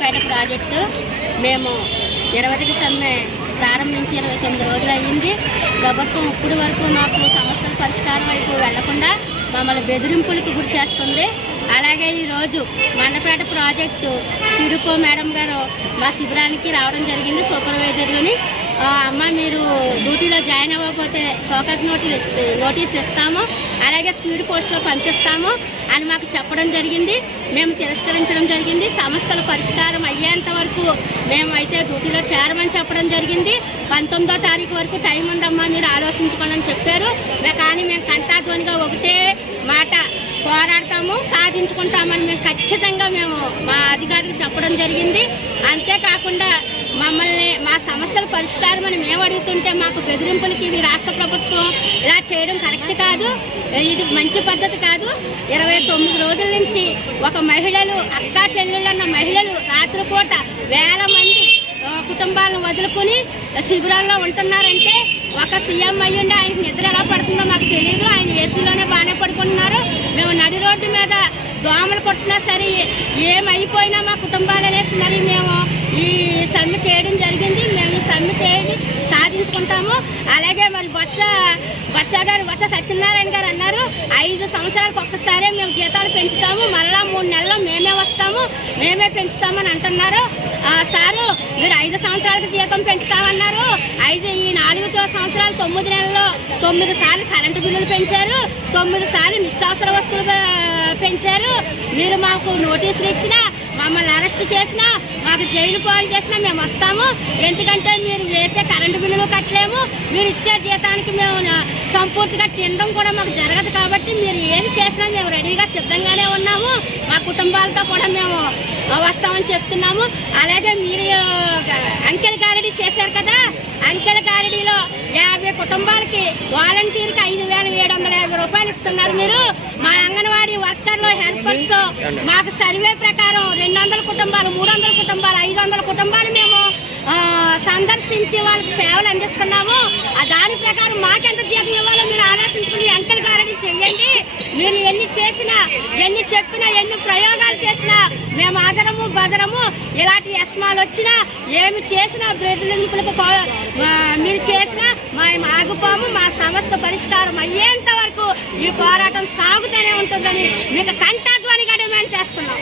పేట project. మేము ఇరవైకి సమ్మె ప్రారంభించి ఇరవై తొమ్మిది రోజులు అయ్యింది. ప్రభుత్వం ఇప్పుడు వరకు మాకు సమస్యల పరిష్కారం వైపు వెళ్ళకుండా మమ్మల్ని బెదిరింపులకు గురి చేస్తుంది. అలాగే ఈరోజు మండపేట ప్రాజెక్టు సిరుపో మేడం గారు మా శిబిరానికి రావడం జరిగింది సూపర్వైజర్లని. అమ్మ మీరు డ్యూటీలో జాయిన్ అవ్వకపోతే సోకత్ నోటీసులు ఇస్తే నోటీసులు ఇస్తాము. అలాగే స్పీడ్ పోస్ట్లో పంపిస్తాము అని మాకు చెప్పడం జరిగింది. మేము తిరస్కరించడం జరిగింది. సమస్యల పరిష్కారం అయ్యేంత వరకు మేమైతే డ్యూటీలో చేరమని చెప్పడం జరిగింది. పంతొమ్మిదో తారీఖు వరకు టైం ఉందమ్మా మీరు ఆలోచించుకోండి అని చెప్పారు. కానీ మేము కంటాధ్వనిగా ఒకటే మాట పోరాడతాము సాధించుకుంటామని మేము ఖచ్చితంగా మేము మా అధికారులకు చెప్పడం జరిగింది. అంతేకాకుండా సమస్యల పరిష్కారం అని మేము అడుగుతుంటే మాకు బెదిరింపులకి ఇవి రాష్ట్ర ప్రభుత్వం ఇలా చేయడం కరెక్ట్ కాదు. ఇది మంచి పద్ధతి కాదు. ఇరవై తొమ్మిది రోజుల నుంచి ఒక మహిళలు అక్క చెల్లెళ్ళు అన్న మహిళలు రాత్రిపూట వేల మంది కుటుంబాలను వదులుకొని శిబిరాల్లో ఉంటున్నారంటే ఒక సీఎం అయ్యుండి ఆయనకి నిద్ర ఎలా పడుతుందో మాకు తెలియదు ఆయన ఏసీలోనే బాగానే పడుకుంటున్నారు. మేము నడి రోడ్డు మీద దోమలు కొట్టినా సరే ఏమైపోయినా మా కుటుంబాలు అనేసి మరి మేము ఈ సమ్మె చేయడం జరిగింది మేము ఈ సమ్మె చేయండి సాధించుకుంటాము. అలాగే మరి బొత్స బొత్స గారు బొత్స సత్యనారాయణ గారు అన్నారు ఐదు సంవత్సరాలకు ఒక్కసారే మేము జీతాలు పెంచుతాము. మళ్ళా మూడు నెలల్లో మేమే వస్తాము మేమే పెంచుతామని అంటున్నారు. సారు మీరు ఐదు సంవత్సరాలకు జీతం పెంచుతామన్నారు. ఐదు ఈ నాలుగు సంవత్సరాలు తొమ్మిది నెలల్లో తొమ్మిది సార్లు కరెంటు బిల్లులు పెంచారు. తొమ్మిది సార్లు నిత్యావసర వస్తువులు పెంచారు. మీరు మాకు నోటీసులు ఇచ్చినా మమ్మల్ని అరెస్ట్ చేసినా మాకు జైలు పాలు చేసినా మేము వస్తాము. ఎందుకంటే మీరు వేసే కరెంటు బిల్లులు కట్టలేము. మీరు ఇచ్చే జీతానికి మేము సంపూర్తిగా తినడం కూడా మాకు జరగదు కాబట్టి మీరు ఏది చేసినా మేము రెడీగా సిద్ధంగానే ఉన్నాము. మా కుటుంబాలతో కూడా మేము వస్తామని చెప్తున్నాము. అలాగే మీరు అంకెల గారెడి చేశారు కదా? అంకెల గారడీలో యాభై కుటుంబాలకి వాలంటీర్కి ఐదు వేల ఏడు వందల యాభై రూపాయలు ఇస్తున్నారు మీరు. మా అంగన్వాడీ వర్కర్లు హెల్పర్స్ మాకు సర్వే ప్రకారం రెండు వందల కుటుంబాలు మూడు వందల కుటుంబాలు ఐదు వందల కుటుంబాలు మేము సందర్శించి వాళ్ళకి సేవలు అందిస్తున్నాము. ఆ దాని ప్రకారం మాకెంత జీతం ఇవ్వాలో మీరు ఆలోచించుకుని అంకెల గారిని చెయ్యండి మీరు ఎన్ని చేసినా ఎన్ని చెప్పినా ఎన్ని ప్రయోగాలు చేసినా మేము బదరము ఇలాంటి యస్మాలు వచ్చినా ఏమి చేసినా బెదిరింపులకు పో- మీరు చేసినా మేము ఆగిపోము మా సమస్య పరిష్కారం అయ్యేంత వరకు ఈ పోరాటం సాగుతూనే ఉంటుందని మీకు కంఠధ్వనిగా డిమాండ్ చేస్తున్నాం.